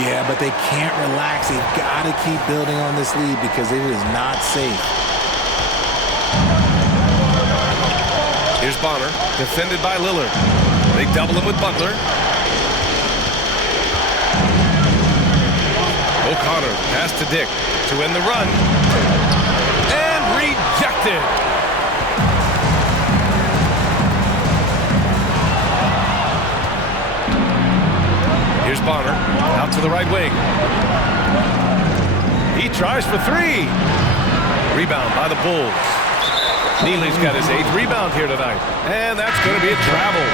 Yeah, but they can't relax. They've got to keep building on this lead because it is not safe. Here's Bonner, defended by Lillard. They double him with Butler. O'Connor pass to Dick to end the run. And rejected. Here's Bonner out to the right wing. He tries for three. Rebound by the Bulls. Neely's got his 8th rebound here tonight. And that's going to be a travel.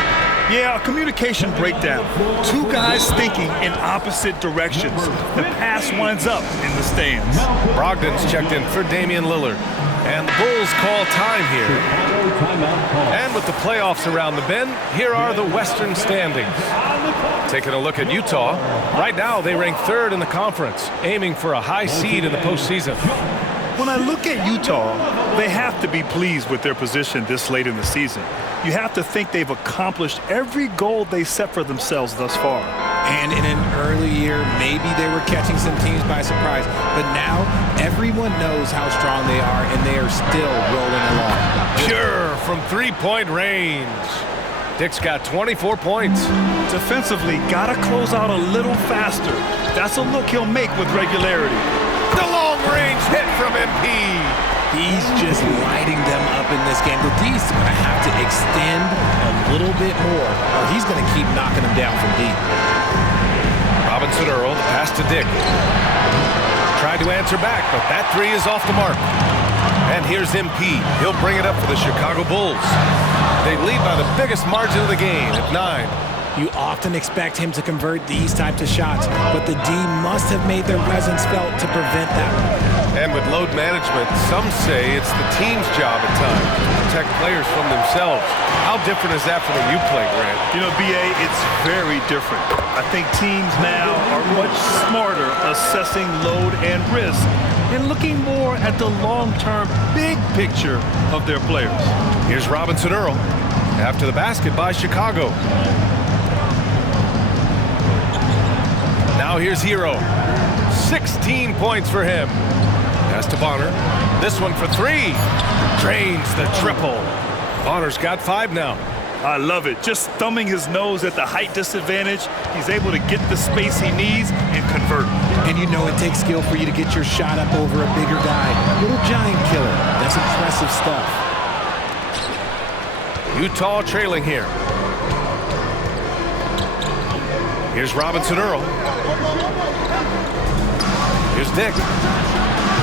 Yeah, a communication breakdown. Two guys thinking in opposite directions. The pass winds up in the stands. Brogdon's checked in for Damian Lillard. And the Bulls call time here. And with the playoffs around the bend, here are the Western standings. Taking a look at Utah. Right now, they rank 3rd in the conference, aiming for a high seed in the postseason. When I look at Utah, they have to be pleased with their position this late in the season. You have to think they've accomplished every goal they set for themselves thus far. And in an early year, maybe they were catching some teams by surprise. But now, everyone knows how strong they are, and they are still rolling along. Pure from three-point range. Dick's got 24 points. Defensively, gotta close out a little faster. That's a look he'll make with regularity. The long-range hit from MP. He's just lighting them up in this game. The D's going to have to extend a little bit more, or he's going to keep knocking them down from deep. Robinson Earl, the pass to Dick. Tried to answer back, but that three is off the mark. And here's MP. He'll bring it up for the Chicago Bulls. They lead by the biggest margin of the game at 9. You often expect him to convert these types of shots, but the D must have made their presence felt to prevent that. And with load management, some say it's the team's job at times to protect players from themselves. How different is that from when you play, Grant? You know, B.A., it's very different. I think teams now are much smarter assessing load and risk and looking more at the long-term big picture of their players. Here's Robinson Earl after the basket by Chicago. Now here's Hero. 16 points for him. Pass to Bonner. This one for 3. Drains the triple. Bonner's got 5 now. I love it. Just thumbing his nose at the height disadvantage, he's able to get the space he needs and convert. And you know it takes skill for you to get your shot up over a bigger guy. Little giant killer. That's impressive stuff. Utah trailing here. Here's Robinson Earl. Here's Dick.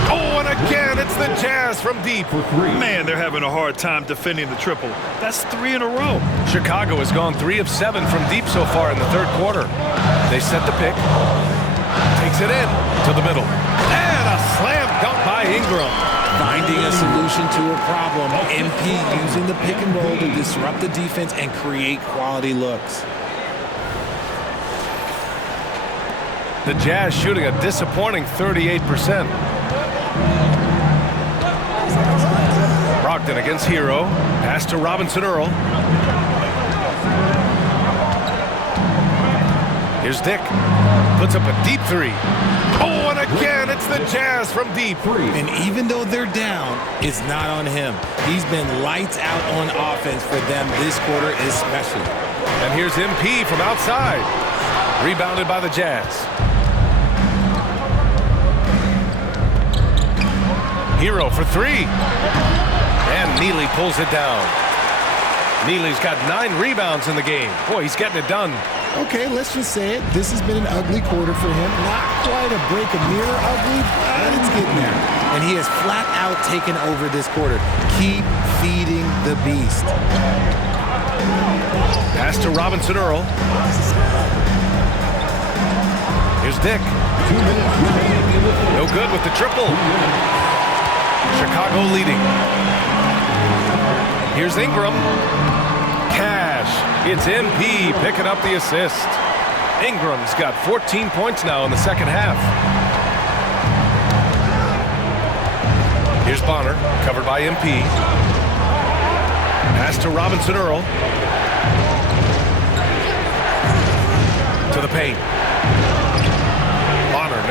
Oh, and again, it's the Jazz from deep. Man, they're having a hard time defending the triple. That's 3 in a row. Chicago has gone 3 of 7 from deep so far in the 3rd quarter. They set the pick. Takes it in to the middle. And a slam dunk by Ingram. Finding a solution to a problem. MP using the pick and roll to disrupt the defense and create quality looks. The Jazz shooting a disappointing 38%. Brogdon against Hero. Pass to Robinson Earl. Here's Dick. Puts up a deep 3. Oh, and again, it's the Jazz from deep. And even though they're down, it's not on him. He's been lights out on offense for them this quarter especially. And here's MP from outside. Rebounded by the Jazz. Hero for 3. And Neely pulls it down. Neely's got 9 rebounds in the game. Boy, he's getting it done. Okay, let's just say it. This has been an ugly quarter for him. Not quite a break a mirror ugly, but it's getting there. And he has flat out taken over this quarter. Keep feeding the beast. Pass to Robinson Earl. Here's Dick. No good with the triple. Chicago leading. Here's Ingram. Cash. It's MP picking up the assist. Ingram's got 14 points now in the 2nd half. Here's Bonner, covered by MP. Pass to Robinson Earl. To the paint.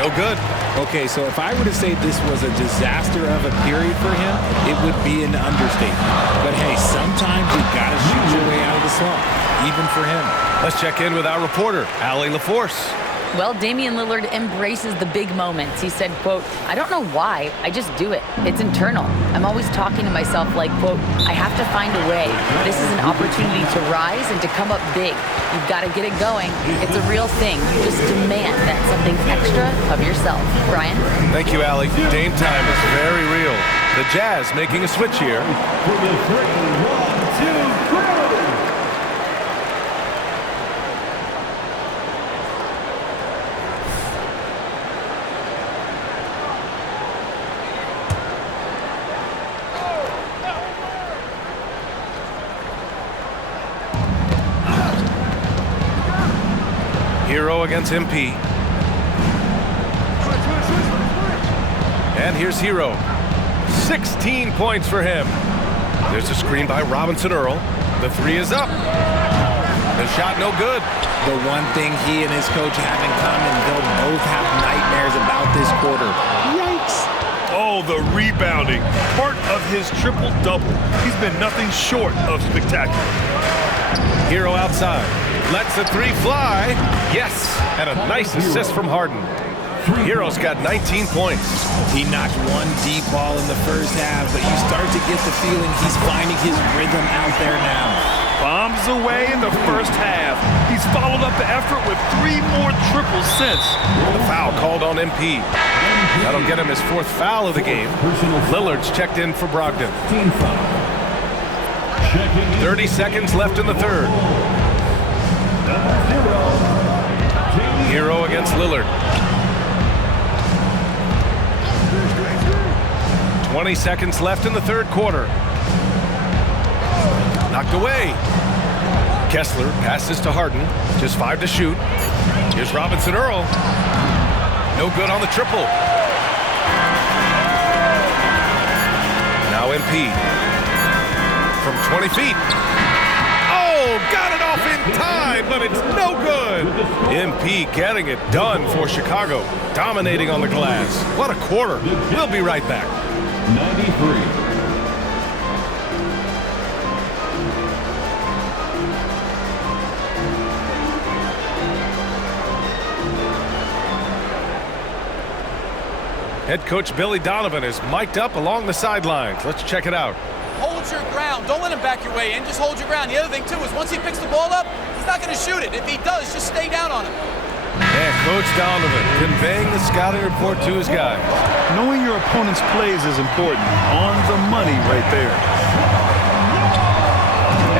No good. Okay, so if I were to say this was a disaster of a period for him, it would be an understatement. But hey, sometimes you gotta shoot your way out of the slump, even for him. Let's check in with our reporter, Allie LaForce. Well, Damian Lillard embraces the big moments. He said, quote, "I don't know why, I just do it. It's internal. I'm always talking to myself like, quote, I have to find a way. This is an opportunity to rise and to come up big. You've got to get it going. It's a real thing. You just demand that something extra of yourself." Brian? Thank you, Allie. Dame time is very real. The Jazz making a switch here. For the 3-1-2 Hero against MP. And here's Hero. 16 points for him. There's a screen by Robinson Earl. The three is up. The shot no good. The one thing he and his coach have in common, they'll both have nightmares about this quarter. Yikes. Oh, the rebounding. Part of his triple-double. He's been nothing short of spectacular. Hero outside. Lets the three fly. Yes, and a nice assist from Harden. Hero's got 19 points. He knocked one deep ball in the first half, but you start to get the feeling he's finding his rhythm out there now. Bombs away in the first half. He's followed up the effort with 3 more triples since. The foul called on MP. That'll get him his 4th foul of the game. Lillard's checked in for Brogdon. 30 seconds left in the third. Hero against Lillard. 20 seconds left in the third quarter. Knocked away. Kessler passes to Harden. Just 5 to shoot. Here's Robinson Earl. No good on the triple. Now MP. From 20 feet. Oh, got it off in time, but it's no good. MP getting it done for Chicago. Dominating on the glass. What a quarter. We'll be right back. 93. Head coach Billy Donovan is mic'd up along the sidelines. Let's check it out. Hold your ground. Don't let him back your way in. Just hold your ground. The other thing, too, is once he picks the ball up, he's not going to shoot it. If he does, just stay down on him. And Coach Donovan conveying the scouting report to his guys. Knowing your opponent's plays is important. On the money right there.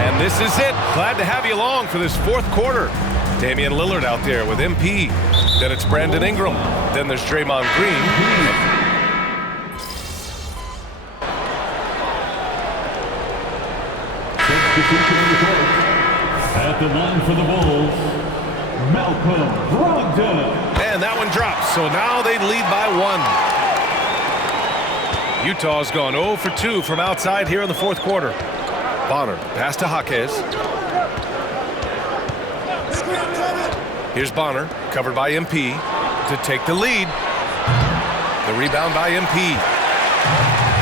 And this is it. Glad to have you along for this 4th quarter. Damian Lillard out there with MP. Then it's Brandon Ingram. Then there's Draymond Green. At the line for the Bulls, Malcolm Brogdon. And that one drops. So now they lead by 1. Utah's gone 0 for 2 from outside here in the 4th quarter. Bonner pass to Jaquez. Here's Bonner, covered by MP, to take the lead. The rebound by MP.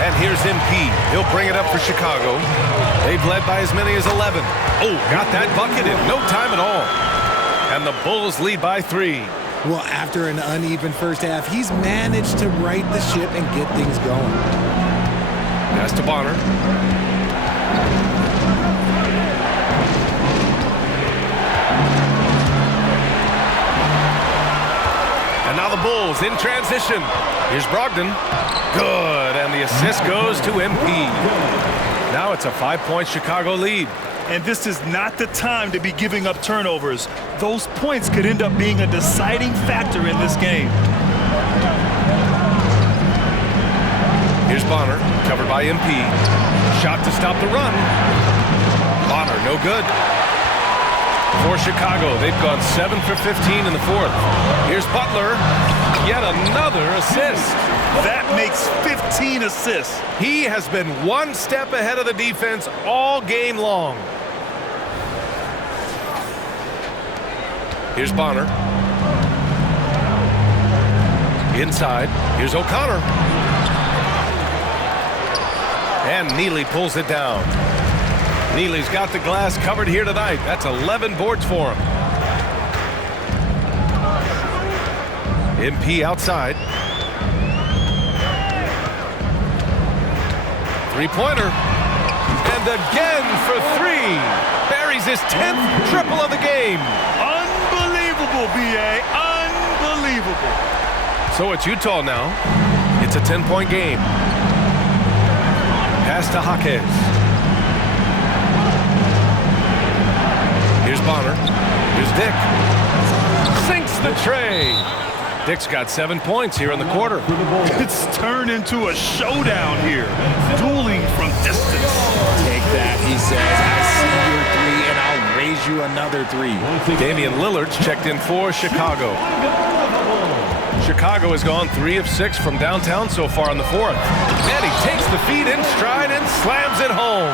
And here's MP. He'll bring it up for Chicago. They've led by as many as 11. Oh, got that bucket in no time at all. And the Bulls lead by 3. Well, after an uneven first half, he's managed to right the ship and get things going. Pass to Bonner. And now the Bulls in transition. Here's Brogdon. Good, and the assist goes to MP. Now it's a 5-point Chicago lead. And this is not the time to be giving up turnovers. Those points could end up being a deciding factor in this game. Here's Bonner, covered by MP. Shot to stop the run. Bonner, no good. For Chicago, they've gone 7 for 15 in the 4th. Here's Butler. Yet another assist. That makes 15 assists. He has been one step ahead of the defense all game long. Here's Bonner. Inside, here's O'Connor. And Neely pulls it down. Neely's got the glass covered here tonight. That's 11 boards for him. MP outside. Three-pointer. And again for three. Buries his 10th triple of the game. Unbelievable, B.A. Unbelievable. So it's Utah now. It's a 10-point game. Pass to Jaquez. Here's Bonner. Here's Dick. Sinks the tray. Dick's got 7 points here in the quarter. It's turned into a showdown here. Dueling from distance. Take that, he says. I see your three, and I'll raise you another three. Damian Lillard's checked in for Chicago. Chicago has gone 3 of 6 from downtown so far in the fourth. And he takes the feed in stride and slams it home.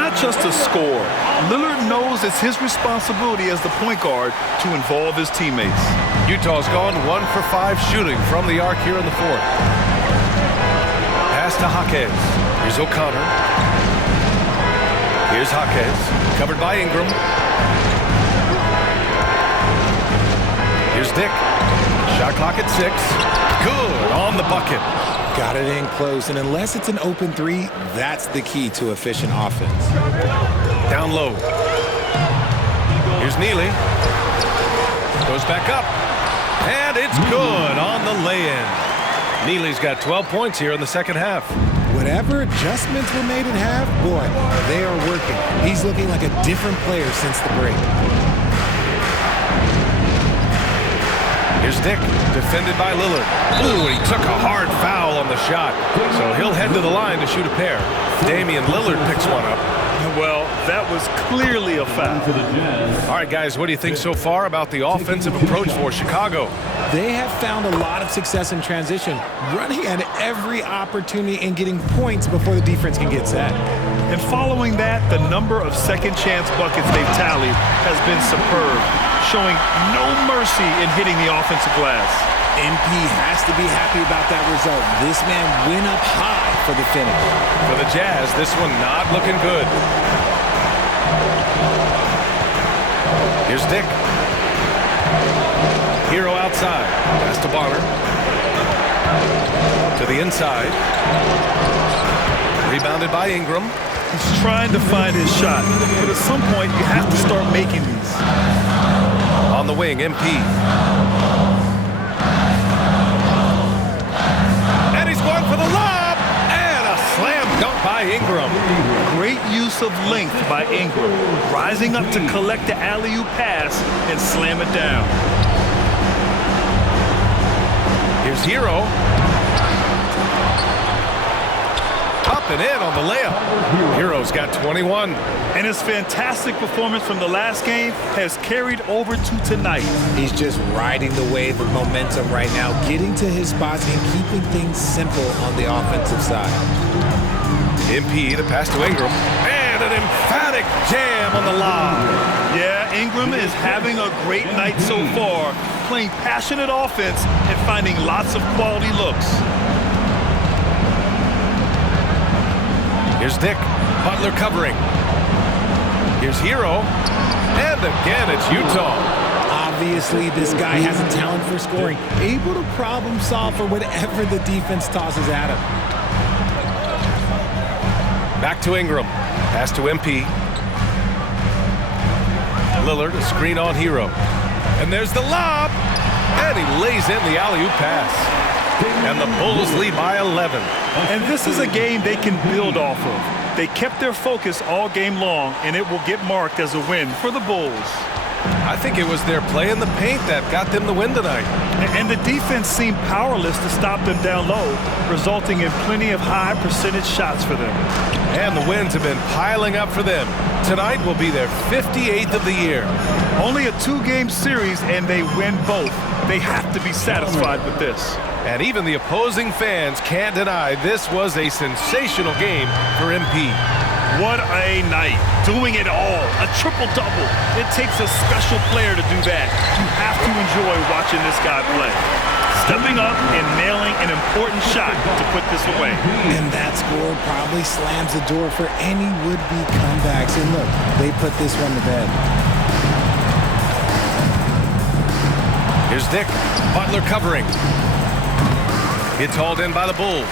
Not just a score. Lillard knows it's his responsibility as the point guard to involve his teammates. Utah's gone 1 for 5 shooting from the arc here in the fourth. Pass to Jaquez. Here's O'Connor. Here's Jaquez. Covered by Ingram. Here's Dick. Shot clock at 6. Good on the bucket. Got it in close, and unless it's an open three, that's the key to efficient offense. Down low. Here's Neely. Goes back up. And it's good on the lay-in. Neely's got 12 points here in the second half. Whatever adjustments were made at half, boy, they are working. He's looking like a different player since the break. Here's Dick, defended by Lillard. Ooh, he took a hard foul on the shot. So he'll head to the line to shoot a pair. Damian Lillard picks one up. Well, that was clearly a foul. All right, guys, what do you think so far about the offensive approach for Chicago? They have found a lot of success in transition, running at every opportunity and getting points before the defense can get set. And following that, the number of second chance buckets they've tallied has been superb, showing no mercy in hitting the offensive glass. MP has to be happy about that result. This man went up high for the finish. For the Jazz, this one not looking good. Here's Dick. Hero outside. Pass to Bonner. To the inside. Rebounded by Ingram. He's trying to find his shot, but at some point you have to start making these. On the wing, MP. And he's going for the lob! And a slam dunk by Ingram. Great use of length by Ingram, rising up to collect the alley-oop pass and slam it down. Here's Hero. Up and in on the layup. Hero's got 21. And his fantastic performance from the last game has carried over to tonight. He's just riding the wave of momentum right now, getting to his spots and keeping things simple on the offensive side. MP, the pass to Ingram. And an emphatic jam on the lob. Yeah, Ingram is having a great night so far, playing passionate offense and finding lots of quality looks. Here's Dick. Butler covering. Here's Hero. And again, it's Utah. Obviously, this guy has a talent for scoring, able to problem solve for whatever the defense tosses at him. Back to Ingram. Pass to MP. Lillard, a screen on Hero. And there's the lob. And he lays in the alley-oop pass. And the Bulls lead by 11. And this is a game they can build off of. They kept their focus all game long, and it will get marked as a win for the Bulls. I think it was their play in the paint that got them the win tonight. And the defense seemed powerless to stop them down low, resulting in plenty of high percentage shots for them. And the wins have been piling up for them. Tonight will be their 58th of the year. Only a 2-game series, and they win both. They have to be satisfied with this. And even the opposing fans can't deny this was a sensational game for MP. What a night. Doing it all. A triple-double. It takes a special player to do that. You have to enjoy watching this guy play. stepping up and nailing an important shot to put this away. And that score probably slams the door for any would-be comebacks. And look, they put this one to bed. Here's Nick. Butler covering. It's hauled in by the Bulls.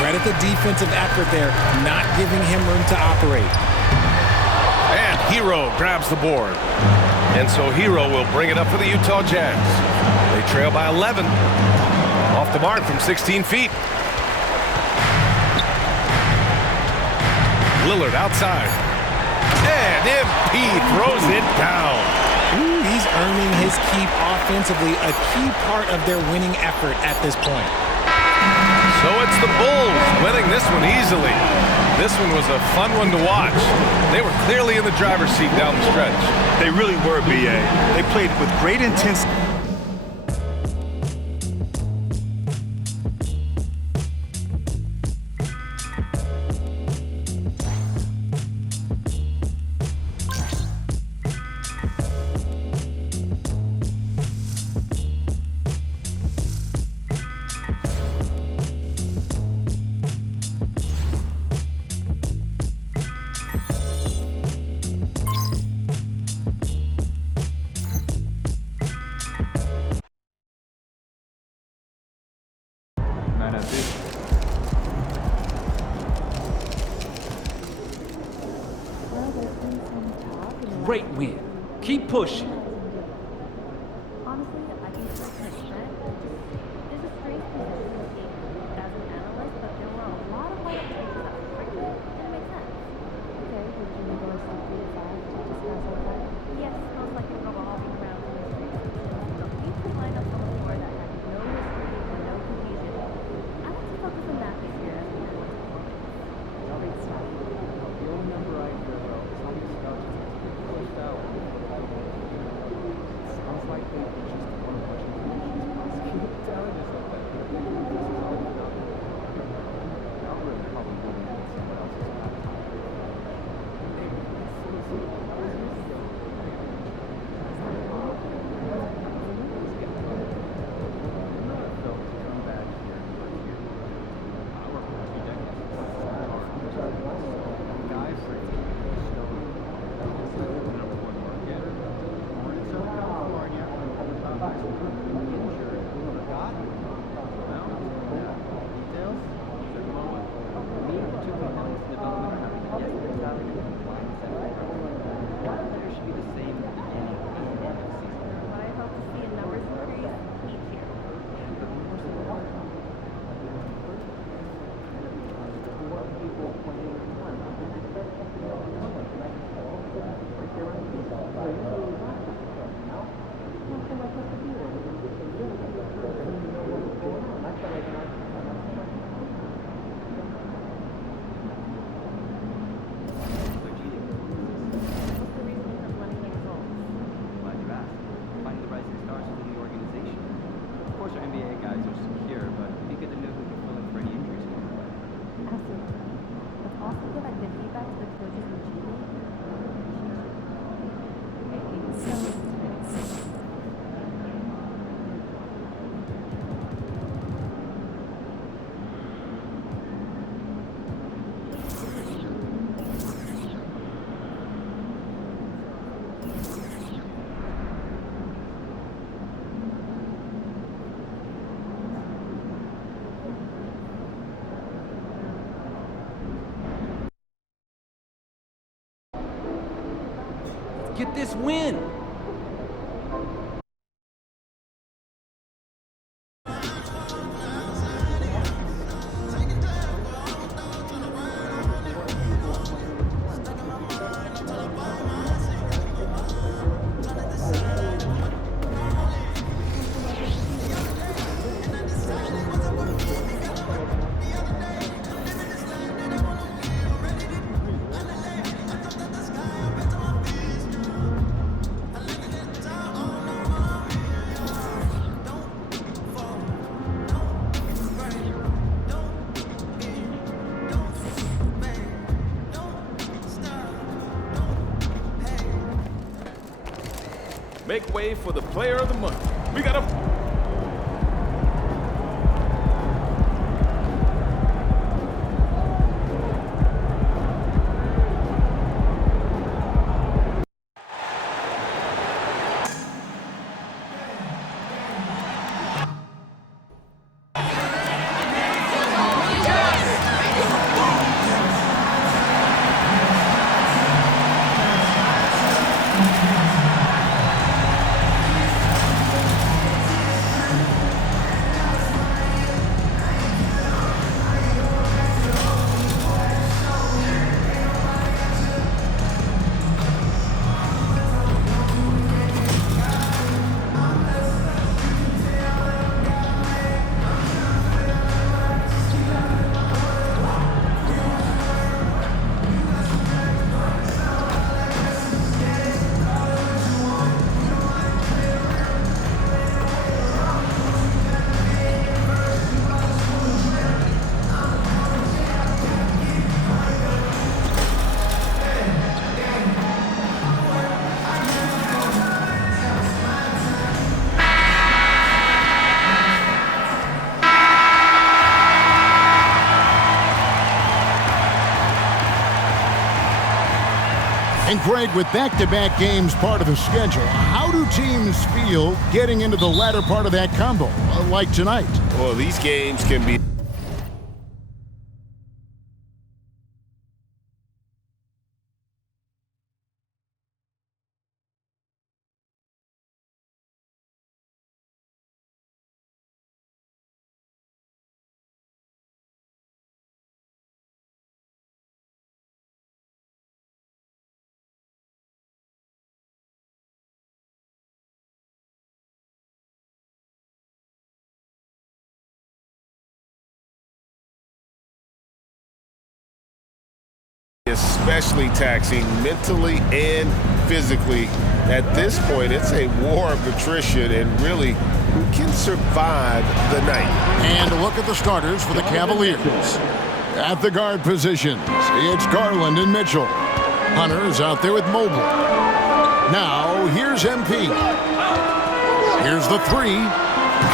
Credit the defensive effort there, not giving him room to operate. And Hero grabs the board. And so Hero will bring it up for the Utah Jazz. They trail by 11. Off the mark from 16 feet. Lillard outside. And MP throws it down. Ooh, he's earning his keep offensively, a key part of their winning effort at this point. So it's the Bulls winning this one easily. This one was a fun one to watch. They were clearly in the driver's seat down the stretch. They really were, B.A. They played with great intensity. Great win. Keep pushing. Honestly, I think it's like there's a strange position in the game as an analyst, but there were a lot of light changes that were quickly, and it makes sense. Okay, would you go from 3 to 5 to discuss all that? Yes, most likely revolving around the mystery. But we could line up on the floor that had no mystery and no confusion. I like to focus on that this year as we move on to performance. Great stuff. The only number I hear, though, is how many scouts pushed out. Sounds like they just want to watch the keep telling us something. This is all about the algorithm probably wouldn't need someone else's laptop. Hey, Get this win. Make way for the player of the month. We got a And Greg, with back-to-back games part of the schedule, how do teams feel getting into the latter part of that combo, like tonight? Well, these games can be... especially taxing mentally and physically. At this point, it's a war of attrition, and really, who can survive the night? And a look at the starters for the Cavaliers. At the guard positions, it's Garland and Mitchell. Hunter is out there with Mobley. Now, here's MP. Here's the three.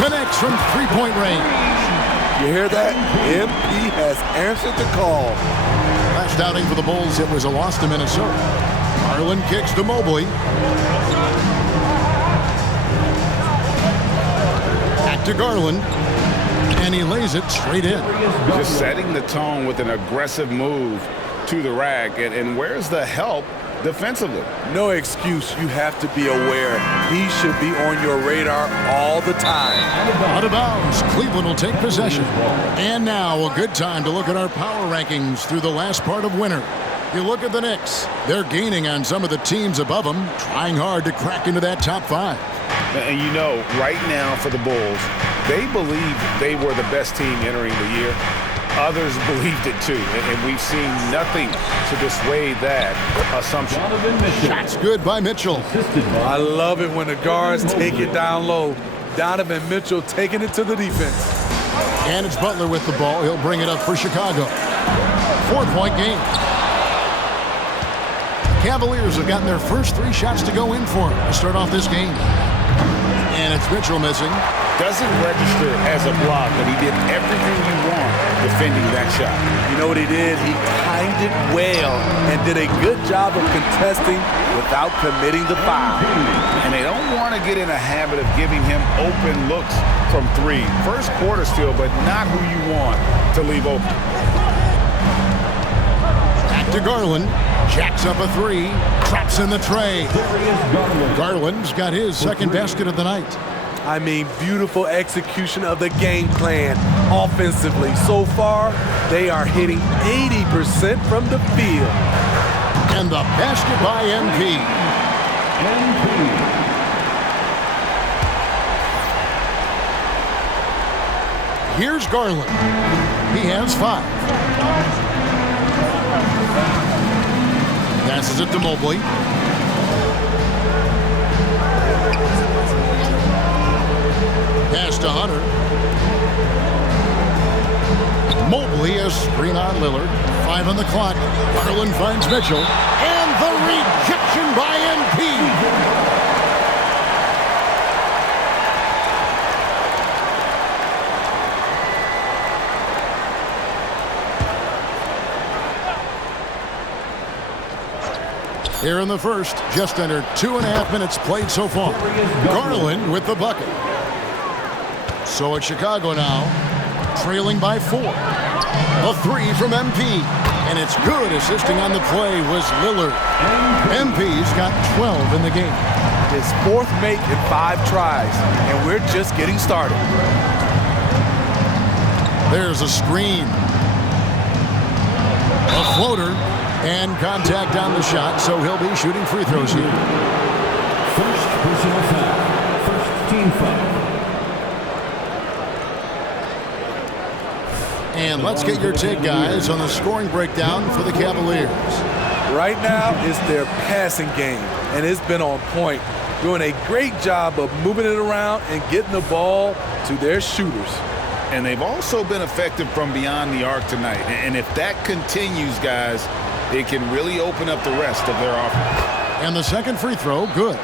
Connects from three-point range. You hear that? MP has answered the call. Last outing for the Bulls, it was a loss to Minnesota. Garland kicks to Mobley. Back to Garland. And he lays it straight in. Just setting the tone with an aggressive move to the rack. And where's the help defensively? No excuse. You have to be aware. He should be on your radar all the time. Out of bounds. Cleveland will take possession. And now a good time to look at our power rankings through the last part of winter. You look at the Knicks. They're gaining on some of the teams above them, trying hard to crack into that top five. And you know, right now for the Bulls, they believe they were the best team entering the year. Others believed it too, and we've seen nothing to dissuade that assumption. Shots good by Mitchell. I love it when the guards take it down low. Donovan Mitchell taking it to the defense. And it's Butler with the ball. He'll bring it up for Chicago. 4-point game. Cavaliers have gotten their first three shots to go in for him to start off this game. And it's Mitchell missing. Doesn't register as a block, but he did everything you want defending that shot. You know what he did? He timed it well and did a good job of contesting without committing the foul. And they don't want to get in a habit of giving him open looks from three. First quarter still, but not who you want to leave open. Back to Garland. Jacks up a three. Traps in the tray. Garland's got his second basket of the night. I mean, beautiful execution of the game plan offensively. So far, they are hitting 80% from the field. And the basket by MP. Here's Garland. He has 5. Passes it to Mobley. Pass to Hunter. Mobley a screen on Lillard. 5 on the clock. Garland finds Mitchell. And the rejection by MP. Here in the first, just under 2.5 minutes played so far. Garland with the bucket. So it's Chicago now, trailing by 4. A 3 from MP. And it's good. Assisting on the play was Lillard. MP's got 12 in the game. His 4th make in 5 tries, and we're just getting started. There's a screen. A floater. And contact on the shot, so he'll be shooting free throws here. First personal foul. First team foul. And let's get your take, guys, on the scoring breakdown for the Cavaliers. Right now, it's their passing game, and it's been on point. Doing a great job of moving it around and getting the ball to their shooters. And they've also been effective from beyond the arc tonight. And if that continues, guys, it can really open up the rest of their offense. And the second free throw, good.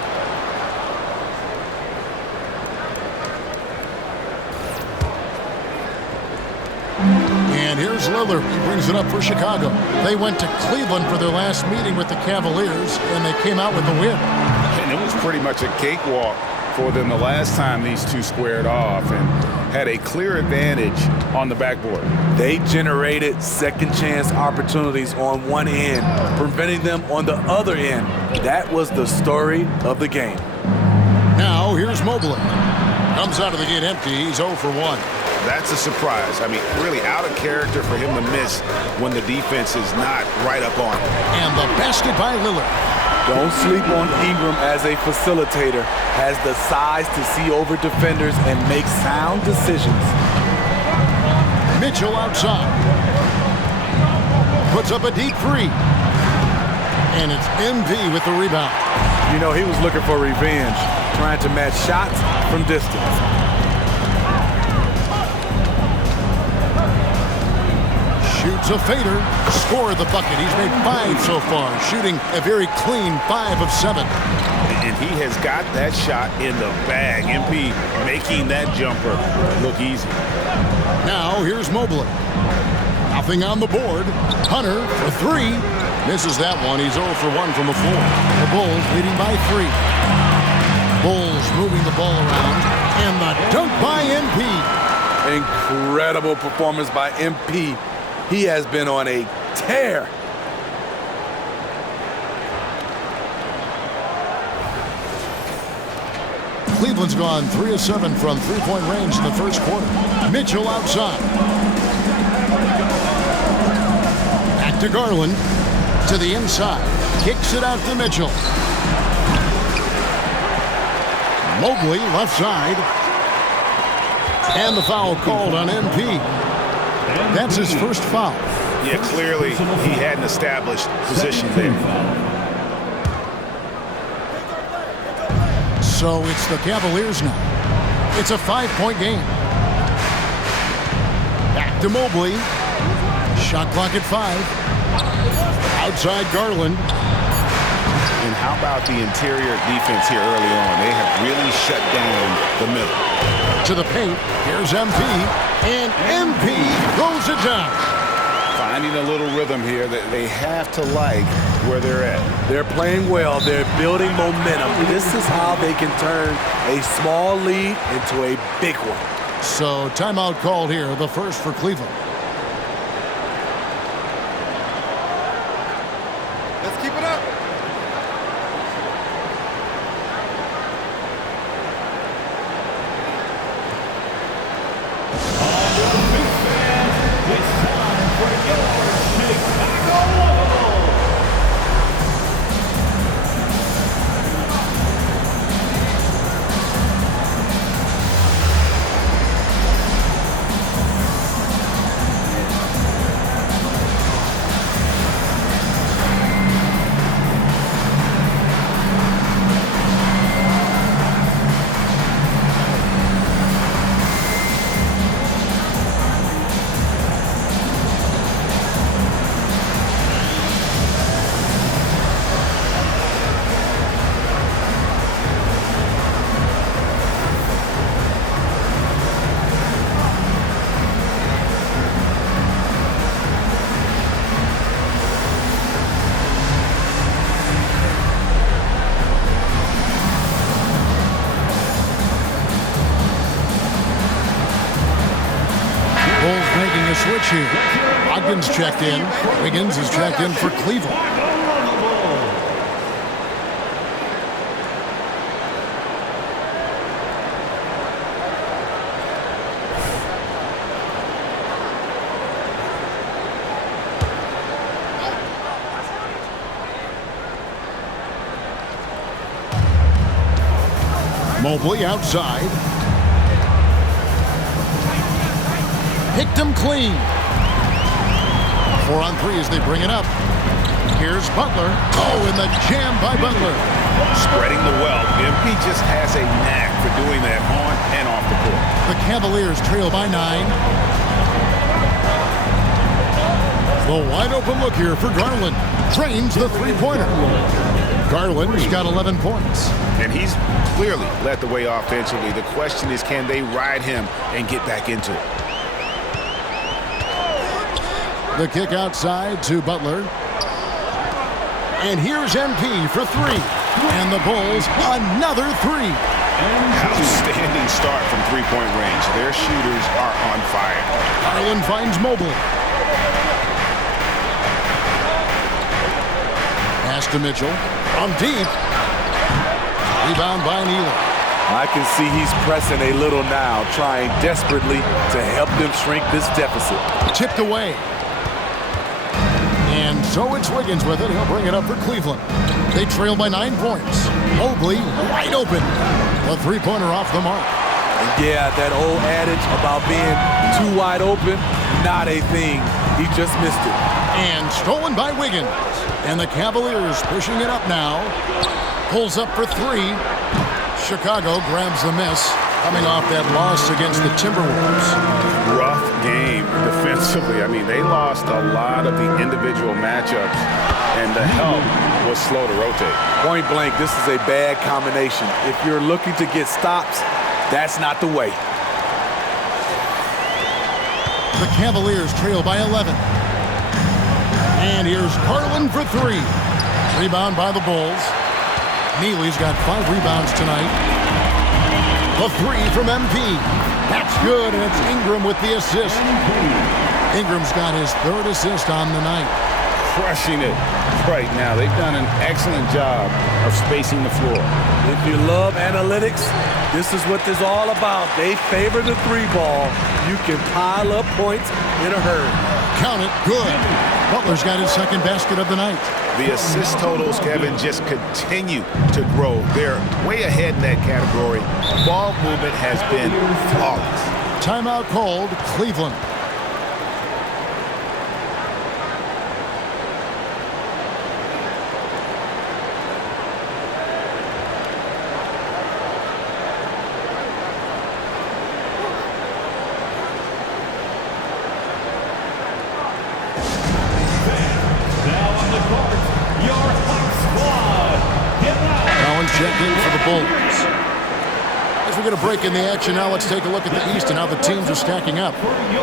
And here's Lillard. He brings it up for Chicago. They went to Cleveland for their last meeting with the Cavaliers, and they came out with the win. And it was pretty much a cakewalk for them the last time these two squared off and had a clear advantage on the backboard. They generated second chance opportunities on one end, preventing them on the other end. That was the story of the game. Now here's Mobley. Comes out of the gate empty. He's 0 for 1. That's a surprise. I mean, really out of character for him to miss when the defense is not right up on him. And the basket by Lillard. Don't sleep on Ingram as a facilitator. Has the size to see over defenders and make sound decisions. Mitchell outside. Puts up a deep three. And it's MP with the rebound. You know, he was looking for revenge, trying to match shots from distance. Shoots a fader, scored the bucket. He's made 5 so far, shooting a very clean 5 of 7. And he has got that shot in the bag. MP making that jumper look easy. Now here's Mobley. Nothing on the board. Hunter for 3. Misses that one. He's 0 for 1 from the floor. The Bulls leading by 3. Bulls moving the ball around. And the dunk by MP. Incredible performance by MP. He has been on a tear. Cleveland's gone 3 of 7 from three-point range in the first quarter. Mitchell outside. Back to Garland. To the inside. Kicks it out to Mitchell. Mobley left side. And the foul called on MP. That's his first foul. Yeah, clearly he hadn't established position there. So it's the Cavaliers now. It's a 5-point game. Back to Mobley. Shot clock at 5. Outside Garland. And how about the interior defense here early on? They have really shut down the middle. To the paint. Here's MP. And MP throws it down. Finding a little rhythm here that they have to like where they're at. They're playing well. They're building momentum. This is how they can turn a small lead into a big one. So timeout called here, the first for Cleveland. Let's keep it up. Switch here. Ogden's checked in. Wiggins is checked in for Cleveland. Mobley outside. Picked him clean. 4 on 3 as they bring it up. Here's Butler. Oh, and the jam by Butler. Spreading the wealth. MP just has a knack for doing that on and off the court. The Cavaliers trail by 9. The wide open look here for Garland. Drains the three-pointer. Garland's got 11 points. And he's clearly led the way offensively. The question is, can they ride him and get back into it? The kick outside to Butler. And here's MP for three. And the Bulls, another three. Outstanding start from three-point range. Their shooters are on fire. Garland finds Mobley. Pass to Mitchell. From deep. Rebound by Neely. I can see he's pressing a little now, trying desperately to help them shrink this deficit. Tipped away. And so it's Wiggins with it. He'll bring it up for Cleveland. They trail by 9 points. Mobley wide open. The three-pointer off the mark. Yeah, that old adage about being too wide open, not a thing. He just missed it. And stolen by Wiggins. And the Cavaliers pushing it up now. Pulls up for three. Chicago grabs the miss, coming off that loss against the Timberwolves. Rough game defensively. I mean, they lost a lot of the individual matchups, and the help was slow to rotate. Point blank, this is a bad combination. If you're looking to get stops, that's not the way. The Cavaliers trail by 11. And here's Garland for three. Rebound by the Bulls. Neely's got 5 rebounds tonight. The three from MP. That's good, and it's Ingram with the assist. Ingram's got his 3rd assist on the night. Crushing it right now. They've done an excellent job of spacing the floor. If you love analytics, this is what this is all about. They favor the three ball. You can pile up points in a hurry. Count it, good. Butler's got his 2nd basket of the night. The assist totals, Kevin, just continue to grow. They're way ahead in that category. Ball movement has been flawless. Timeout called, Cleveland. We're going to break in the action now. Let's take a look at the East and how the teams are stacking up.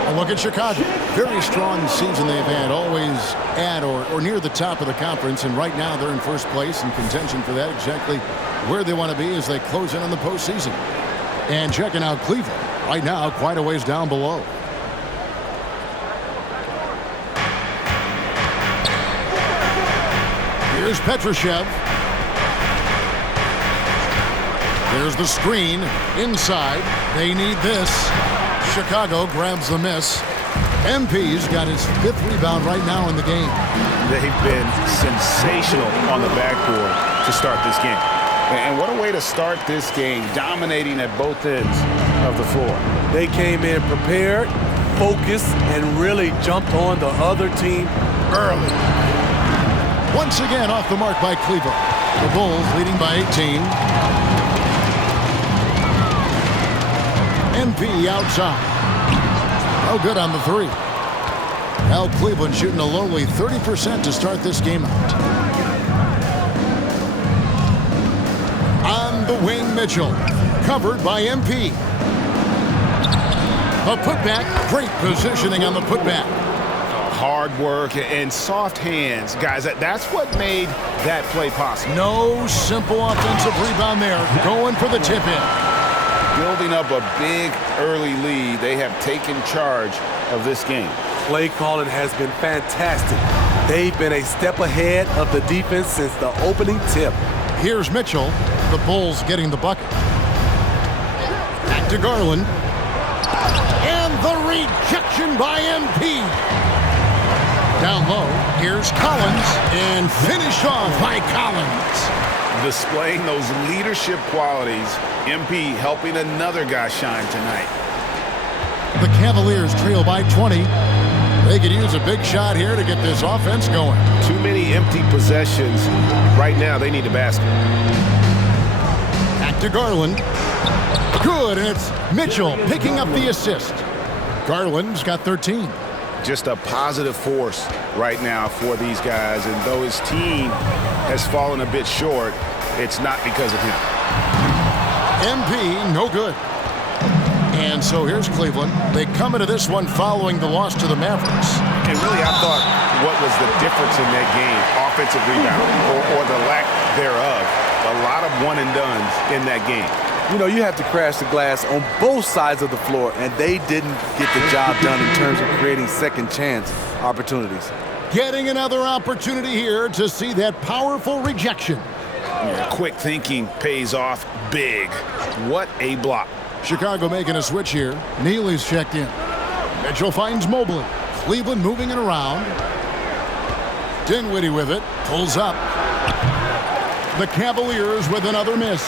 A look at Chicago. Very strong season they've had, always at or near the top of the conference, and right now they're in first place in contention for that, exactly where they want to be as they close in on the postseason. And checking out Cleveland, right now quite a ways down below. Here's Petrushev. There's the screen inside. They need this. Chicago grabs the miss. MP's got his 5th rebound right now in the game. They've been sensational on the backboard to start this game. And what a way to start this game, dominating at both ends of the floor. They came in prepared, focused, and really jumped on the other team early. Once again off the mark by Cleveland. The Bulls leading by 18. MP outside. Oh, good on the three. Now Cleveland shooting a lowly 30% to start this game out. On the wing, Mitchell. Covered by MP. A putback. Great positioning on the putback. Hard work and soft hands. Guys, that's what made that play possible. No simple offensive rebound there. Going for the tip-in. Building up a big early lead. They have taken charge of this game. Play calling has been fantastic. They've been a step ahead of the defense since the opening tip. Here's Mitchell. The Bulls getting the bucket. Back to Garland. And the rejection by MP. Down low, here's Collins. And finished off by Collins. Displaying those leadership qualities. MP helping another guy shine tonight. The Cavaliers trail by 20. They could use a big shot here to get this offense going. Too many empty possessions. Right now, they need a basket. Back to Garland. Good, and it's Mitchell picking up the assist. Garland's got 13. Just a positive force right now for these guys, and though his team has fallen a bit short, it's not because of him. MP, no good. And so here's Cleveland. They come into this one following the loss to the Mavericks. And really, I thought what was the difference in that game, offensive rebound or the lack thereof, a lot of one-and-dones in that game. You know, you have to crash the glass on both sides of the floor, and they didn't get the job done in terms of creating second chance opportunities. Getting another opportunity here to see that powerful rejection. Yeah, quick thinking pays off big. What a block. Chicago making a switch here. Neely's checked in. Mitchell finds Mobley. Cleveland moving it around. Dinwiddie with it. Pulls up. The Cavaliers with another miss.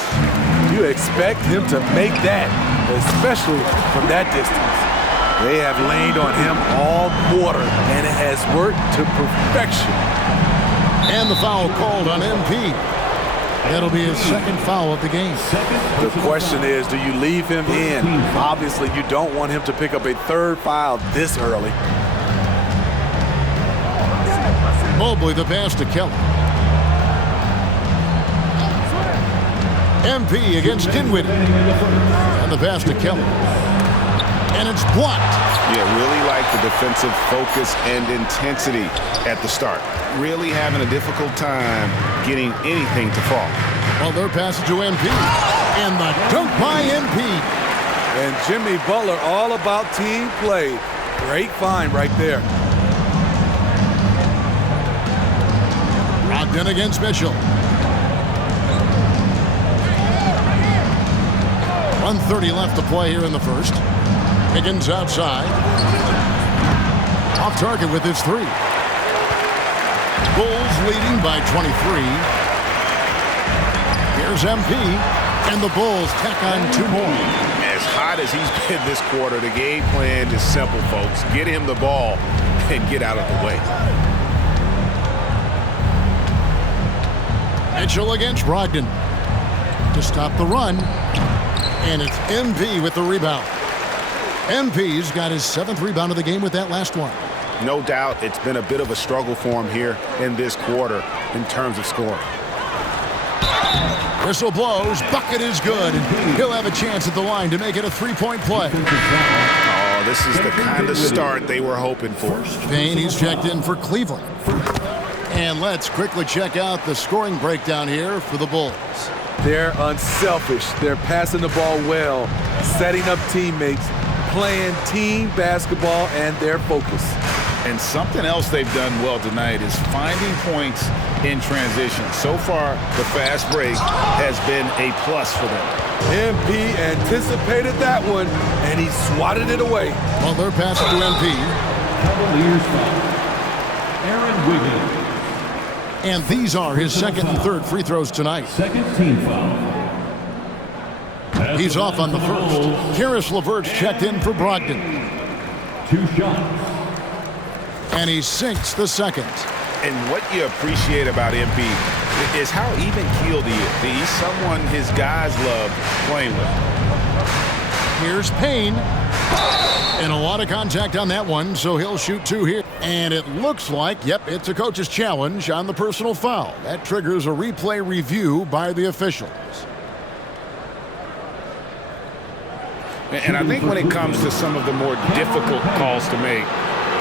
You expect him to make that, especially from that distance. They have leaned on him all quarter, and it has worked to perfection. And the foul called on MP. That'll be his second foul of the game. The question is, do you leave him in? Obviously, you don't want him to pick up a third foul this early. Mobley the pass to Kelly. MP against Dinwiddie. And the pass to Kelly. And it's blocked. Yeah, really like the defensive focus and intensity at the start. Really having a difficult time getting anything to fall. Well, their pass to MP. And the dunk by MP. And Jimmy Butler all about team play. Great find right there. Brogdon against Mitchell. 1:30 left to play here in the first. Higgins outside. Off target with his three. Bulls leading by 23. Here's MP. And the Bulls tack on two more. As hot as he's been this quarter, the game plan is simple, folks. Get him the ball and get out of the way. Mitchell against Brogdon to stop the run. And it's MP with the rebound. MP's got his 7th rebound of the game with that last one. No doubt it's been a bit of a struggle for him here in this quarter in terms of scoring. Whistle blows, bucket is good, and he'll have a chance at the line to make it a three-point play. Oh, this is the kind of start they were hoping for. Payne, he's checked in for Cleveland. And let's quickly check out the scoring breakdown here for the Bulls. They're unselfish. They're passing the ball well, setting up teammates, playing team basketball, and their focus. And something else they've done well tonight is finding points in transition. So far, the fast break has been a plus for them. MP anticipated that one, and he swatted it away. Well, they're passing to MP. Cavaliers foul. Aaron Wiggins. And these are his second and third free throws tonight. Second team foul. He's off on the first. Karis LeVert's checked in for Brogdon. 2 shots. And he sinks the second. And what you appreciate about MP is how even-keeled he is. He's someone his guys love playing with. Here's Payne. And a lot of contact on that one, so he'll shoot 2 here. And it looks like, yep, it's a coach's challenge on the personal foul. That triggers a replay review by the officials. And I think when it comes to some of the more difficult calls to make,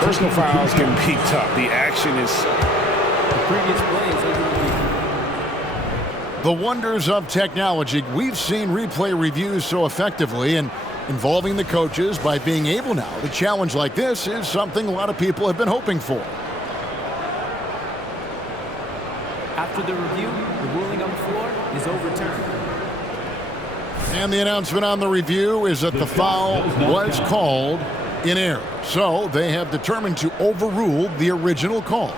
personal fouls can be tough. The action is... The previous plays. The wonders of technology. We've seen replay reviews so effectively, and involving the coaches by being able now to challenge like this is something a lot of people have been hoping for. After the review, the ruling on the floor is overturned. And the announcement on the review is that the foul was called in error. So they have determined to overrule the original call.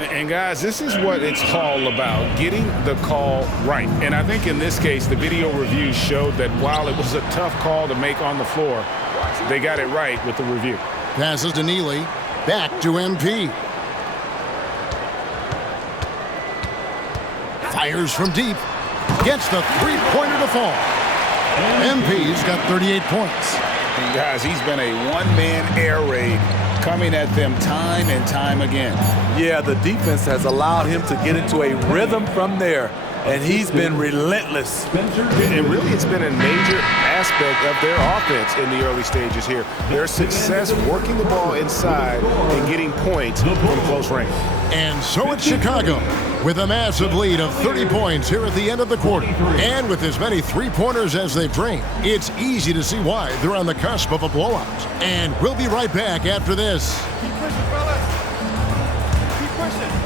And guys, this is what it's all about, getting the call right. And I think in this case, the video review showed that while it was a tough call to make on the floor, they got it right with the review. Passes to Neely, back to MP. Fires from deep, gets the three-pointer to fall. MP's got 38 points. And guys, he's been a one-man air raid coming at them time and time again. Yeah, the defense has allowed him to get into a rhythm from there. and he's been relentless. And really, it's been a major aspect of their offense in the early stages here. Their success working the ball inside and getting points from close range. And so it's Chicago with a massive lead of 30 points here at the end of the quarter. And with as many three-pointers as they've drained, it's easy to see why they're on the cusp of a blowout. And we'll be right back after this. Keep pushing, fellas. Keep pushing.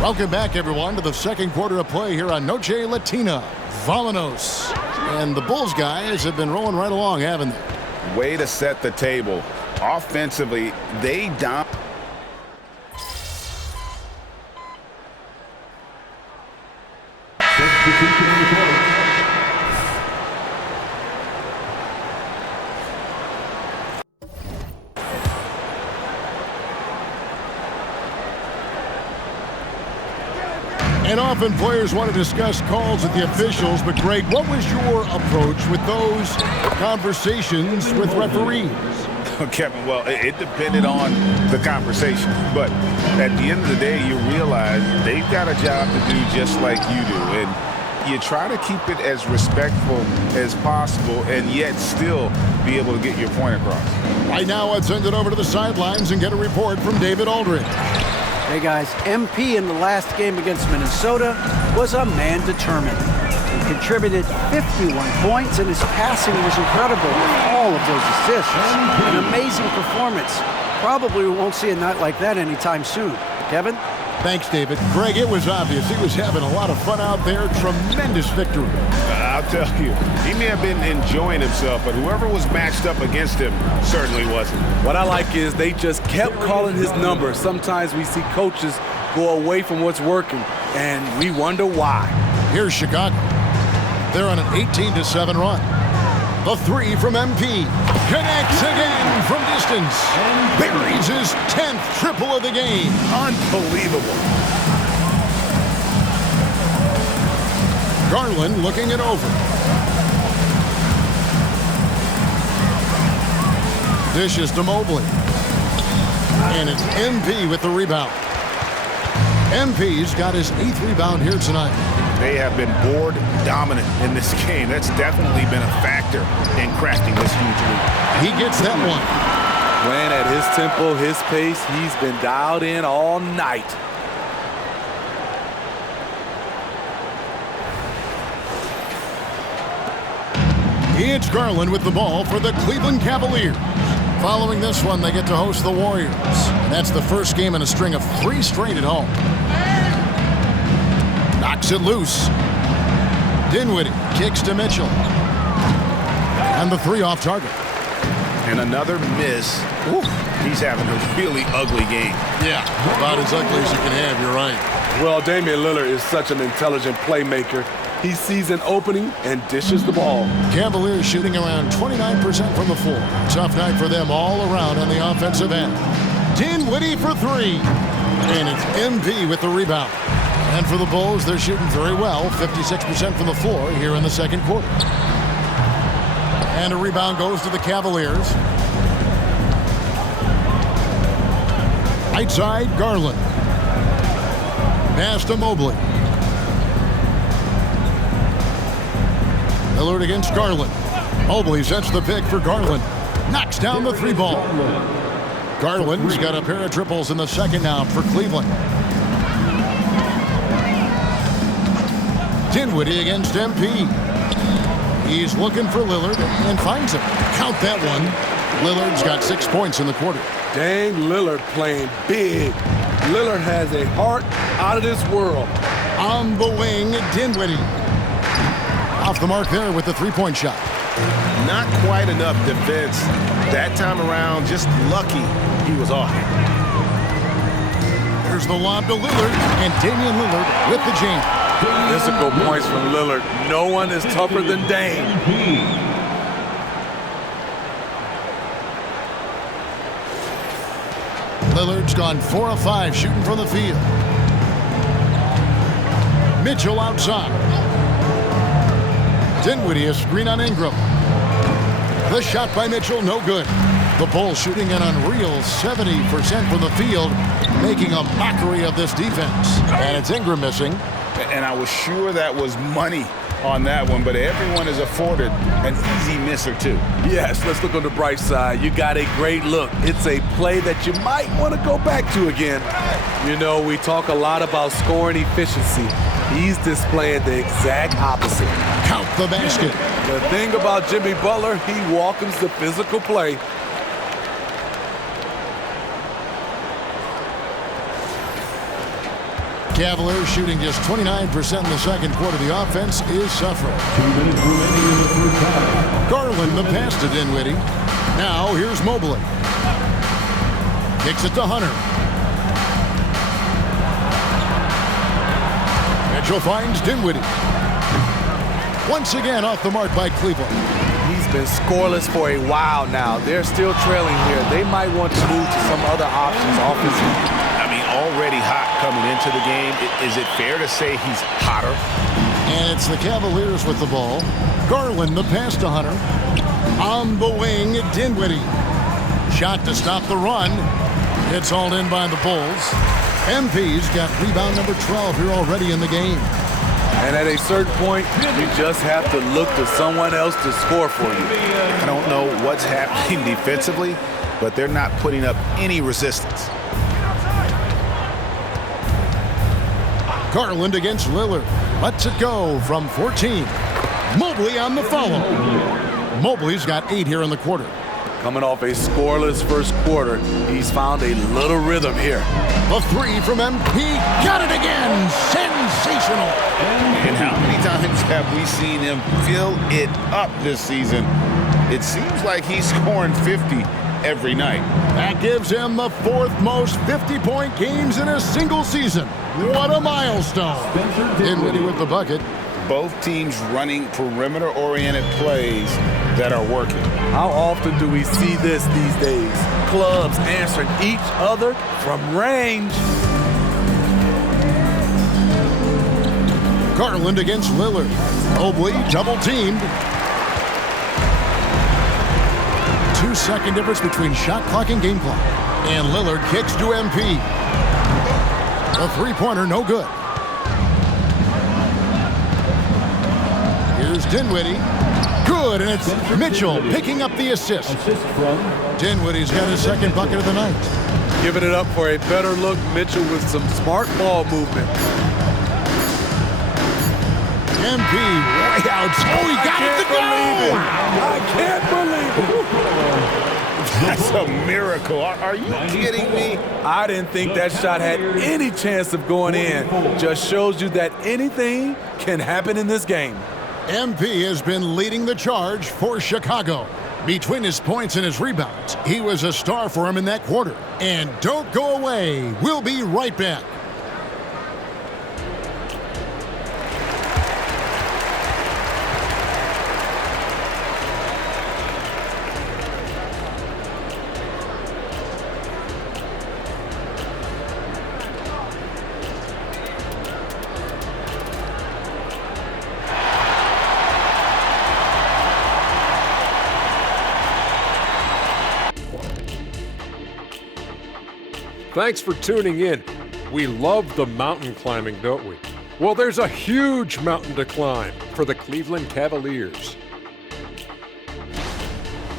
Welcome back, everyone, to the second quarter of play here on Noche Latina. Vámonos. And the Bulls guys have been rolling right along, haven't they? Way to set the table. Offensively, they dominate. And often players want to discuss calls with the officials, but Greg, what was your approach with those conversations with referees? Kevin, well, it depended on the conversation. But at the end of the day, you realize they've got a job to do just like you do. And you try to keep it as respectful as possible and yet still be able to get your point across. Right now, let's send it over to the sidelines and get a report from David Aldridge. Hey guys, MP in the last game against Minnesota was a man determined. He contributed 51 points and his passing was incredible with all of those assists. An amazing performance. Probably we won't see a night like that anytime soon. Kevin? Thanks, David. Greg, it was obvious he was having a lot of fun out there. Tremendous victory. I'll tell you, he may have been enjoying himself, but whoever was matched up against him certainly wasn't. What I like is they just kept calling his number. Sometimes we see coaches go away from what's working, and we wonder why. Here's Chicago. They're on an 18-7 run. The three from MP. Connects again from distance. Buries his 10th triple of the game. Unbelievable. Garland looking it over. Dishes to Mobley. And it's MP with the rebound. MP's got his 8th rebound here tonight. They have been board dominant in this game. That's definitely been a factor in crafting this huge lead. He gets that one. Playing at his tempo, his pace, he's been dialed in all night. It's Garland with the ball for the Cleveland Cavaliers. Following this one, they get to host the Warriors. And that's the first game in a string of 3 straight at home. Knocks it loose. Dinwiddie kicks to Mitchell. And the 3 off target. And another miss. Ooh, he's having a really ugly game. Yeah, about as ugly as you can have, you're right. Well, Damian Lillard is such an intelligent playmaker. He sees an opening and dishes the ball. Cavaliers shooting around 29% from the floor. Tough night for them all around on the offensive end. Dinwiddie for 3. And it's MP with the rebound. And for the Bulls, they're shooting very well, 56% from the floor here in the second quarter. And a rebound goes to the Cavaliers. Right side, Garland. Pass to Mobley. Lillard against Garland. Mobley sets the pick for Garland. Knocks down the 3 ball. Garland's got a pair of triples in the second now for Cleveland. Dinwiddie against MP. He's looking for Lillard and finds him. Count that one. Lillard's got 6 points in the quarter. Dame Lillard playing big. Lillard has a heart out of this world. On the wing, Dinwiddie. Off the mark there with the 3-point shot. Not quite enough defense that time around. Just lucky he was off. Here's the lob to Lillard, and Damian Lillard with the jam. Physical points from Lillard. No one is tougher than Dame. Lillard's gone 4 of 5 shooting from the field. Mitchell outside. Dinwiddie a screen on Ingram. The shot by Mitchell, no good. The Bulls shooting an unreal 70% from the field, making a mockery of this defense. And it's Ingram missing. And I was sure that was money on that one, but everyone is afforded an easy miss or two. Yes, let's look on the bright side. You got a great look. It's a play that you might want to go back to again. You know, we talk a lot about scoring efficiency. He's displaying the exact opposite. Count the basket. The thing about Jimmy Butler, he welcomes the physical play. Cavaliers shooting just 29% in the second quarter. The offense is suffering. 2 minutes remaining in the third quarter. Garland the pass to Dinwiddie. Now here's Mobley. Kicks it to Hunter. Mitchell finds Dinwiddie. Once again off the mark by Cleveland. He's been scoreless for a while now. They're still trailing here. They might want to move to some other options offensively. I mean, already hot coming into the game. Is it fair to say he's hotter? And it's the Cavaliers with the ball. Garland the pass to Hunter. On the wing, Dinwiddie. Shot to stop the run. It's hauled in by the Bulls. MP's got rebound number 12 here already in the game. And at a certain point, you just have to look to someone else to score for you. I don't know what's happening defensively, but they're not putting up any resistance. Garland against Lillard. Lets it go from 14. Mobley on the follow. Mobley's got 8 here in the quarter. Coming off a scoreless first quarter, he's found a little rhythm here. A 3 from MP. Got it again. Sensational. And how many times have we seen him fill it up this season? It seems like he's scoring 50 every night. That gives him the 4th most 50-point games in a single season. What a milestone. Dinwiddie with the bucket. Both teams running perimeter-oriented plays that are working. How often do we see this these days? Clubs answering each other from range. Garland against Lillard. Mobley double-teamed. 2-second difference between shot clock and game clock. And Lillard kicks to MP. A 3-pointer, no good. Here's Dinwiddie. Good, and it's Mitchell picking up the assist. Dinwiddie's got his 2nd bucket of the night. Giving it up for a better look, Mitchell with some smart ball movement. MP way out. Oh, he got it to go! I can't believe it. That's a miracle. Are you kidding me? I didn't think that shot had any chance of going in. Just shows you that anything can happen in this game. MP has been leading the charge for Chicago. Between his points and his rebounds, he was a star for him in that quarter. And don't go away. We'll be right back. Thanks for tuning in. We love the mountain climbing, don't we? Well, there's a huge mountain to climb for the Cleveland Cavaliers.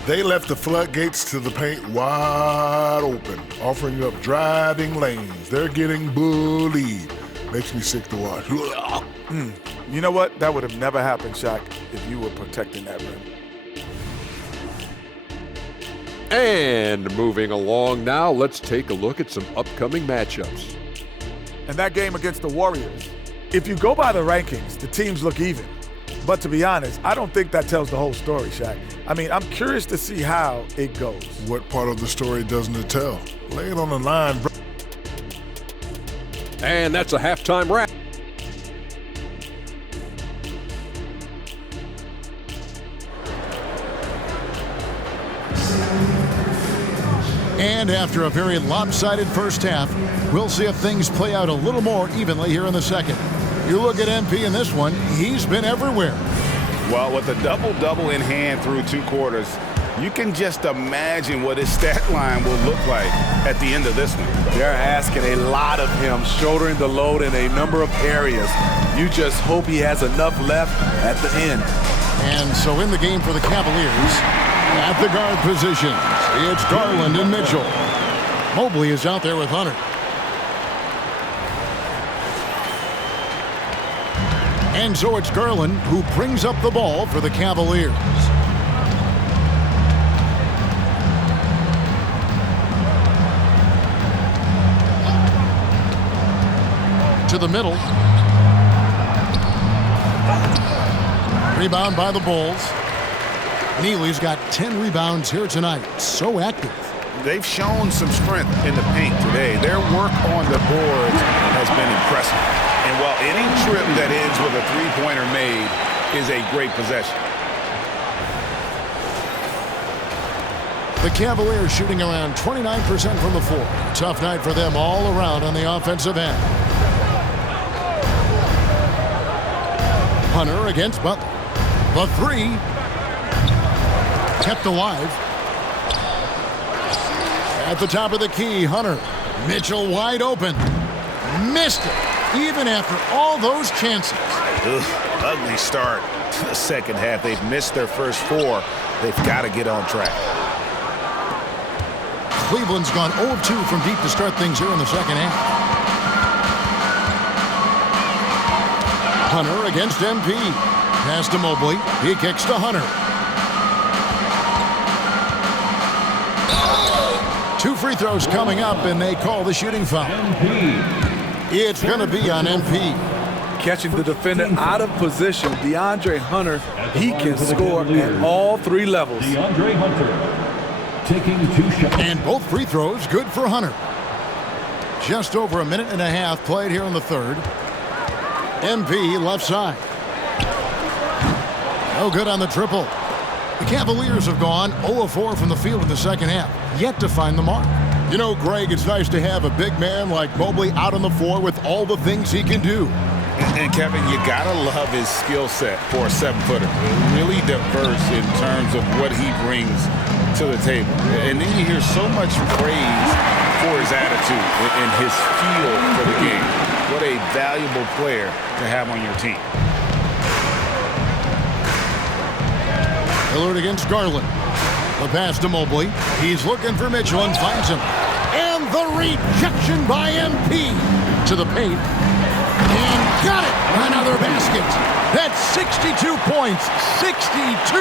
They left the floodgates to the paint wide open, offering up driving lanes. They're getting bullied. Makes me sick to watch. You know what? That would have never happened, Shaq, if you were protecting that rim. And moving along now, let's take a look at some upcoming matchups. And that game against the Warriors, if you go by the rankings, the teams look even. But to be honest, I don't think that tells the whole story, Shaq. I mean, I'm curious to see how it goes. What part of the story doesn't it tell? Lay it on the line, bro. And that's a halftime wrap. And after a very lopsided first half, we'll see if things play out a little more evenly here in the second. You look at MP in this one, he's been everywhere. Well, with a double-double in hand through 2 quarters, you can just imagine what his stat line will look like at the end of this one. They're asking a lot of him, shouldering the load in a number of areas. You just hope he has enough left at the end. And so in the game for the Cavaliers, at the guard position, it's Garland and Mitchell. Mobley is out there with Hunter. And so it's Garland who brings up the ball for the Cavaliers. To the middle. Rebound by the Bulls. Neely's got 10 rebounds here tonight. So active. They've shown some strength in the paint today. Their work on the boards has been impressive. And while any trip that ends with a three-pointer made is a great possession. The Cavaliers shooting around 29% from the floor. Tough night for them all around on the offensive end. Hunter against Butler. The three kept alive. At the top of the key, Hunter. Mitchell wide open. Missed it, even after all those chances. Ugly start to the second half. They've missed their first 4. They've got to get on track. Cleveland's gone 0 of 2 from deep to start things here in the second half. Hunter against MP. Pass to Mobley. He kicks to Hunter. 2 free throws coming up, and they call the shooting foul. It's going to be on MP. Catching the defender out of position, DeAndre Hunter, he can score at all 3 levels. DeAndre Hunter taking 2 shots. And both free throws good for Hunter. Just over a minute and a half played here in the third. MP left side. No good on the triple. The Cavaliers have gone 0 of 4 from the field in the second half, yet to find the mark. You know, Greg, it's nice to have a big man like Mobley out on the floor with all the things he can do. And Kevin, you gotta love his skill set for a 7-footer. Really diverse in terms of what he brings to the table. And then you hear so much praise for his attitude and his feel for the game. What a valuable player to have on your team. Lillard against Garland. The pass to Mobley. He's looking for Mitchell and finds him. And the rejection by MP to the paint. And got it! Another basket. That's 62 points. 62!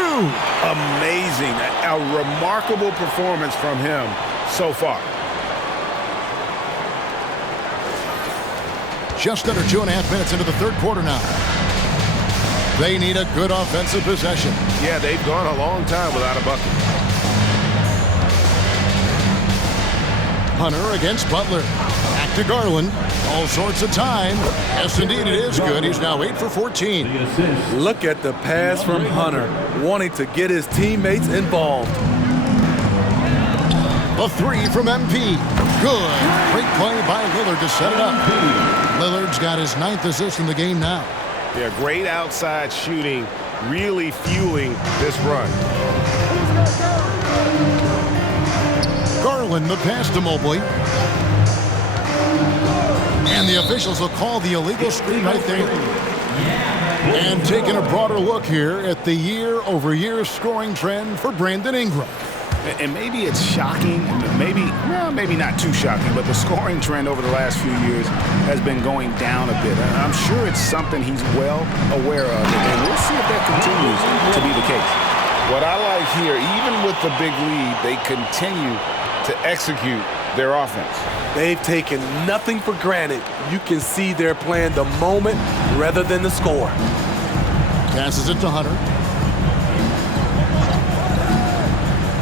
Amazing. A remarkable performance from him so far. Just under 2.5 minutes into the third quarter now. They need a good offensive possession. Yeah, they've gone a long time without a bucket. Hunter against Butler. Back to Garland. All sorts of time. Yes, indeed, it is good. He's now 8 for 14. Look at the pass from Hunter, wanting to get his teammates involved. The 3 from MP. Good. Great play by Lillard to set it up. Lillard's got his 9th assist in the game now. Yeah, great outside shooting, really fueling this run. Garland, the pass to Mobley. And the officials will call the illegal screen right there. And taking a broader look here at the year-over-year scoring trend for Brandon Ingram. And maybe it's shocking, maybe not too shocking, but the scoring trend over the last few years has been going down a bit. I'm sure it's something he's well aware of, and we'll see if that continues to be the case. What I like here, even with the big lead, they continue to execute their offense. They've taken nothing for granted. You can see they're playing the moment rather than the score. Passes it to Hunter.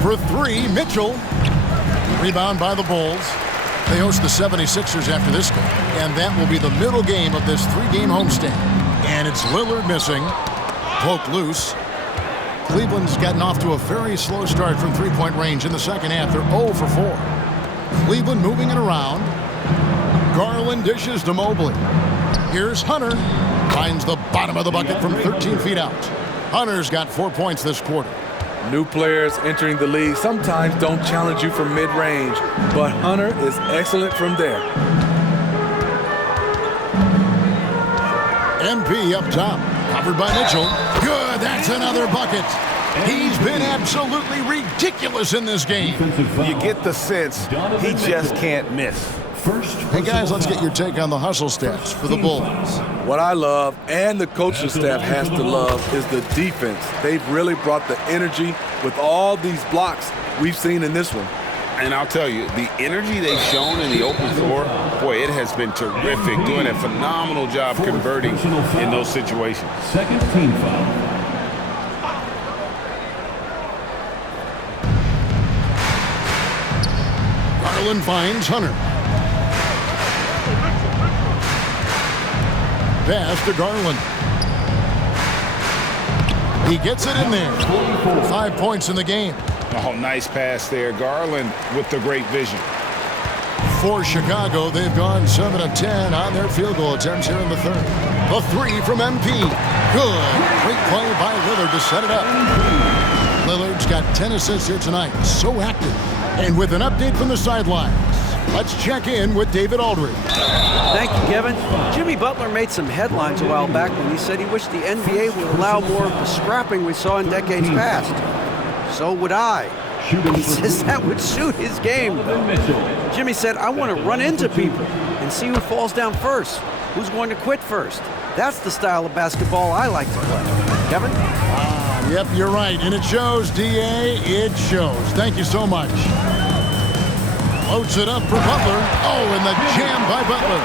For 3, Mitchell. Rebound by the Bulls. They host the 76ers after this game, and that will be the middle game of this 3-game homestand. And it's Lillard missing. Poke loose. Cleveland's gotten off to a very slow start from three-point range in the second half. They're 0 for 4. Cleveland moving it around. Garland dishes to Mobley. Here's Hunter. Finds the bottom of the bucket from 13 feet out. Hunter's got 4 points this quarter. New players entering the league sometimes don't challenge you from mid-range, but Hunter is excellent from there. MP up top, covered by Mitchell. Good, that's another bucket. He's been absolutely ridiculous in this game. You get the sense he just can't miss. Hey guys, let's get your take on the hustle stats for the Bulls. What I love, and the coaching staff has to love, is the defense. They've really brought the energy with all these blocks we've seen in this one. And I'll tell you, the energy they've shown in the open floor, boy, it has been terrific. Doing a phenomenal job converting in those situations. Second team foul. Garland finds Hunter. Pass to Garland. He gets it in there. 5 points in the game. Oh, nice pass there. Garland with the great vision. For Chicago, they've gone 7 of 10 on their field goal attempts here in the third. A 3 from MP. Good. Great play by Lillard to set it up. Lillard's got 10 assists here tonight. So active. And with an update from the sidelines, let's check in with David Aldridge. Thank you, Kevin. Jimmy Butler made some headlines a while back when he said he wished the NBA would allow more of the scrapping we saw in decades past. So would I. He says that would suit his game, though. Jimmy said, I want to run into people and see who falls down first, who's going to quit first. That's the style of basketball I like to play. Kevin? Yep, you're right. And it shows, D.A. It shows. Thank you so much. Loads it up for Butler. Oh, and the jam by Butler.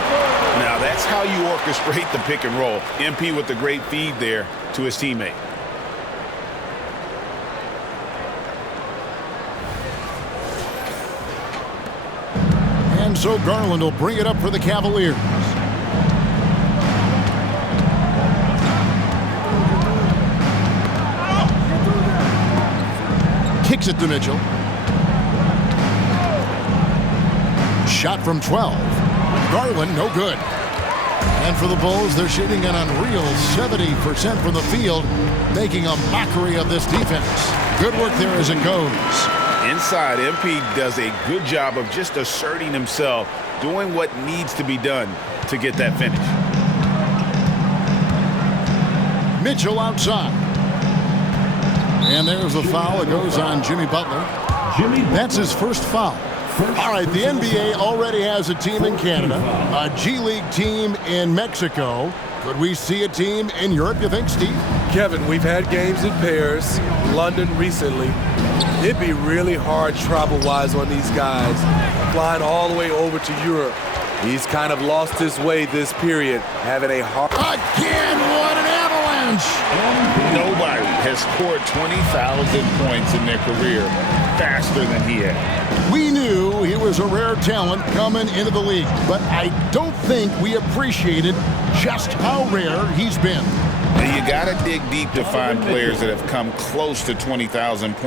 Now, that's how you orchestrate the pick and roll. MP with the great feed there to his teammate. And so Garland will bring it up for the Cavaliers. Kicks it to Mitchell. Shot from 12. Garland, no good. And for the Bulls, they're shooting an unreal 70% from the field, making a mockery of this defense. Good work there as it goes. Inside, MP does a good job of just asserting himself, doing what needs to be done to get that finish. Mitchell outside. And there's the foul. It goes on Jimmy Butler. That's his first foul. All right, the NBA already has a team in Canada, a G League team in Mexico. Could we see a team in Europe, you think, Steve? Kevin, we've had games in Paris, London recently. It'd be really hard travel-wise on these guys, flying all the way over to Europe. He's kind of lost his way this period, having a hard... Again, what an avalanche! Nobody has scored 20,000 points in their career faster than he had. We knew he was a rare talent coming into the league, but I don't think we appreciated just how rare he's been. And you got to dig deep to find players that have come close to 20,000 points.